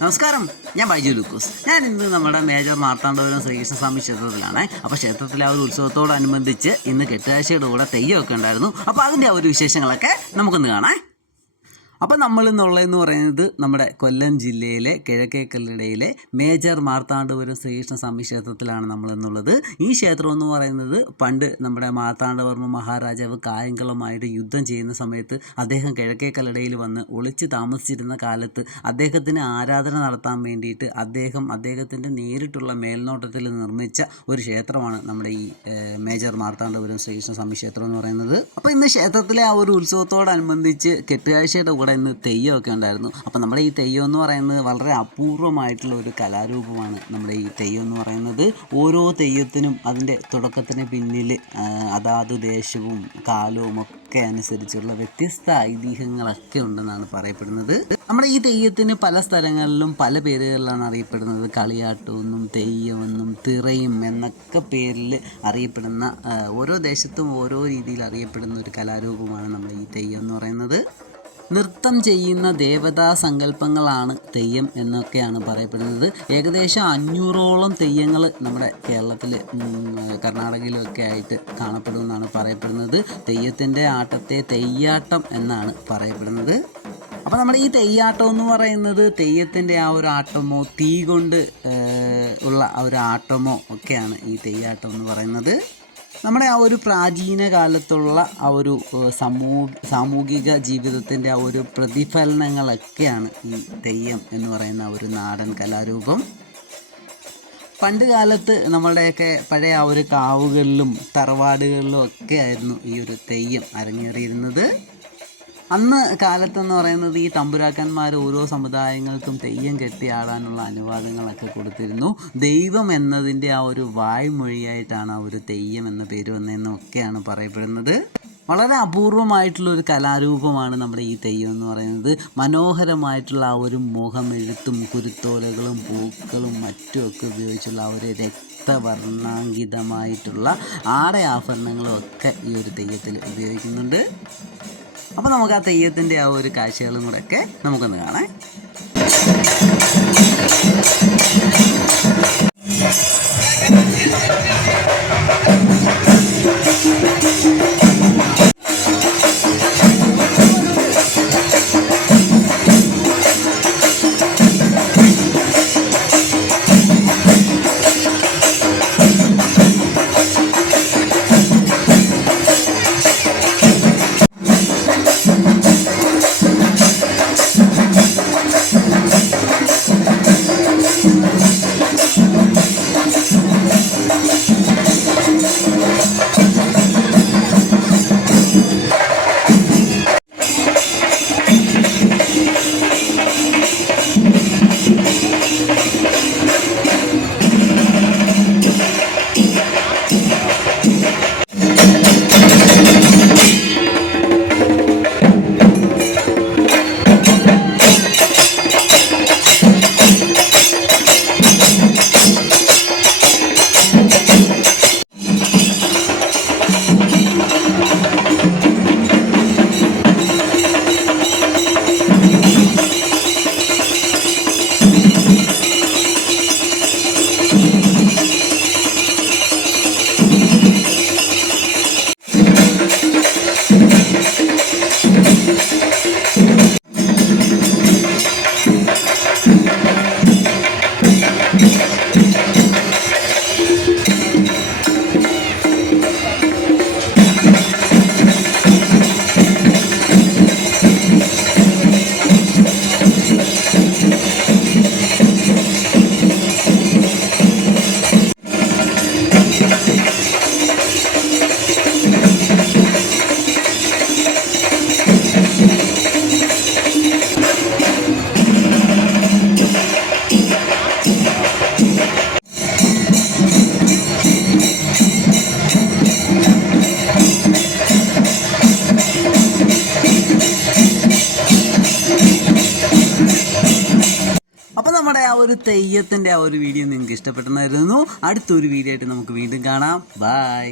നമസ്കാരം, ഞാൻ ബൈജു ലൂക്കോസ്. ഞാൻ ഇന്ന് നമ്മുടെ മേജർ മാർത്താണ്ഡപുരം ശ്രീകൃഷ്ണസ്വാമി ക്ഷേത്രത്തിലാണ്. അപ്പോൾ ക്ഷേത്രത്തിലെ ആ ഒരു ഉത്സവത്തോടനുബന്ധിച്ച് ഇന്ന് കെട്ടുകാഴ്ചയുടെ കൂടെ തെയ്യമൊക്കെ ഉണ്ടായിരുന്നു. അപ്പോൾ അതിൻ്റെ ആ ഒരു വിശേഷങ്ങളൊക്കെ നമുക്കൊന്ന് കാണാം. അപ്പോൾ നമ്മളിന്നുള്ളതെന്ന് പറയുന്നത് നമ്മുടെ കൊല്ലം ജില്ലയിലെ കിഴക്കേക്കല്ലടയിലെ മേജർ മാർത്താണ്ഡപുരം ശ്രീകൃഷ്ണസ്വാമി ക്ഷേത്രത്തിലാണ് നമ്മളിന്നുള്ളത്. ഈ ക്ഷേത്രം എന്ന് പറയുന്നത് പണ്ട് നമ്മുടെ മാർത്താണ്ഡവർമ്മ മഹാരാജാവ് കായംകുളമായിട്ട് യുദ്ധം ചെയ്യുന്ന സമയത്ത് അദ്ദേഹം കിഴക്കേക്കല്ലടയിൽ വന്ന് ഒളിച്ച് താമസിച്ചിരുന്ന കാലത്ത് അദ്ദേഹത്തിന് ആരാധന നടത്താൻ വേണ്ടിയിട്ട് അദ്ദേഹത്തിൻ്റെ നേരിട്ടുള്ള മേൽനോട്ടത്തിൽ നിർമ്മിച്ച ഒരു ക്ഷേത്രമാണ് നമ്മുടെ ഈ മേജർ മാർത്താണ്ഡപുരം ശ്രീകൃഷ്ണസ്വാമി ക്ഷേത്രം എന്ന് പറയുന്നത്. അപ്പോൾ ഇന്ന് ക്ഷേത്രത്തിലെ ആ ഒരു ഉത്സവത്തോടനുബന്ധിച്ച് കെട്ടുകാഴ്ചയുടെ ഇന്ന് തെയ്യമൊക്കെ ഉണ്ടായിരുന്നു. അപ്പോൾ നമ്മുടെ ഈ തെയ്യം എന്ന് പറയുന്നത് വളരെ അപൂർവമായിട്ടുള്ള ഒരു കലാരൂപമാണ്. നമ്മുടെ ഈ തെയ്യം എന്ന് പറയുന്നത് ഓരോ തെയ്യത്തിനും അതിൻ്റെ തുടക്കത്തിന് പിന്നിൽ അതാത് ദേശവും കാലവും ഒക്കെ അനുസരിച്ചുള്ള വ്യത്യസ്ത ഐതിഹ്യങ്ങളൊക്കെ ഉണ്ടെന്നാണ് പറയപ്പെടുന്നത്. നമ്മുടെ ഈ തെയ്യത്തിന് പല സ്ഥലങ്ങളിലും പല പേരുകളിലാണ് അറിയപ്പെടുന്നത്. കളിയാട്ടമെന്നും തെയ്യമെന്നും തിറയും എന്നൊക്കെ പേരിൽ അറിയപ്പെടുന്ന, ഓരോ ദേശത്തും ഓരോ രീതിയിൽ അറിയപ്പെടുന്ന ഒരു കലാരൂപമാണ് നമ്മുടെ ഈ തെയ്യം എന്ന് പറയുന്നത്. നൃത്തം ചെയ്യുന്ന ദേവതാ സങ്കല്പങ്ങളാണ് തെയ്യം എന്നൊക്കെയാണ് പറയപ്പെടുന്നത്. ഏകദേശം 500ഓളം തെയ്യങ്ങൾ നമ്മുടെ കേരളത്തിൽ കർണാടകയിലൊക്കെ ആയിട്ട് കാണപ്പെടുമെന്നാണ് പറയപ്പെടുന്നത്. തെയ്യത്തിൻ്റെ ആട്ടത്തെ തെയ്യാട്ടം എന്നാണ് പറയപ്പെടുന്നത്. അപ്പോൾ നമ്മുടെ ഈ തെയ്യാട്ടം എന്ന് പറയുന്നത് തെയ്യത്തിൻ്റെ ആ ഒരു ആട്ടമോ തീ കൊണ്ട് ഉള്ള ആ ഒരു ആട്ടമോ ഒക്കെയാണ് ഈ തെയ്യാട്ടം എന്ന് പറയുന്നത്. നമ്മുടെ ആ ഒരു പ്രാചീന കാലത്തുള്ള ആ ഒരു സാമൂഹിക ജീവിതത്തിൻ്റെ ആ ഒരു പ്രതിഫലനങ്ങളൊക്കെയാണ് ഈ തെയ്യം എന്ന് പറയുന്ന ഒരു നാടൻ കലാരൂപം. പണ്ട് കാലത്ത് നമ്മളുടെയൊക്കെ പഴയ ആ ഒരു കാവുകളിലും തറവാടുകളിലും ഒക്കെ ആയിരുന്നു ഈ ഒരു തെയ്യം അരങ്ങേറിയിരുന്നത്. അന്ന് കാലത്തെന്ന് പറയുന്നത് ഈ തമ്പുരാക്കന്മാർ ഓരോ സമുദായങ്ങൾക്കും തെയ്യം കെട്ടിയാടാനുള്ള അനുവാദങ്ങളൊക്കെ കൊടുത്തിരുന്നു. ദൈവം എന്നതിൻ്റെ ആ ഒരു വായ്മൊഴിയായിട്ടാണ് ആ ഒരു തെയ്യം എന്ന പേര് വന്നതെന്നൊക്കെയാണ് പറയപ്പെടുന്നത്. വളരെ അപൂർവമായിട്ടുള്ളൊരു കലാരൂപമാണ് നമ്മുടെ ഈ തെയ്യം എന്ന് പറയുന്നത്. മനോഹരമായിട്ടുള്ള ആ ഒരു മുഖമെഴുത്തും കുരുത്തോലകളും പൂക്കളും മറ്റുമൊക്കെ ഉപയോഗിച്ചുള്ള ആ ഒരു രക്തവർണ്ണാങ്കിതമായിട്ടുള്ള ആടയാഭരണങ്ങളും ഒക്കെ ഈ ഒരു തെയ്യത്തിൽ ഉപയോഗിക്കുന്നുണ്ട്. അപ്പോൾ നമുക്ക് ആ തെയ്യത്തിൻ്റെ ആ ഒരു കാഴ്ചകളും കൂടെ ഒക്കെ നമുക്കൊന്ന് കാണാം. അപ്പോൾ നമ്മുടെ ആ ഒരു തെയ്യത്തിൻ്റെ ആ ഒരു വീഡിയോ നിങ്ങൾക്ക് ഇഷ്ടപ്പെട്ടെന്നായിരുന്നു. അടുത്തൊരു വീഡിയോ ആയിട്ട് നമുക്ക് വീണ്ടും കാണാം. ബൈ.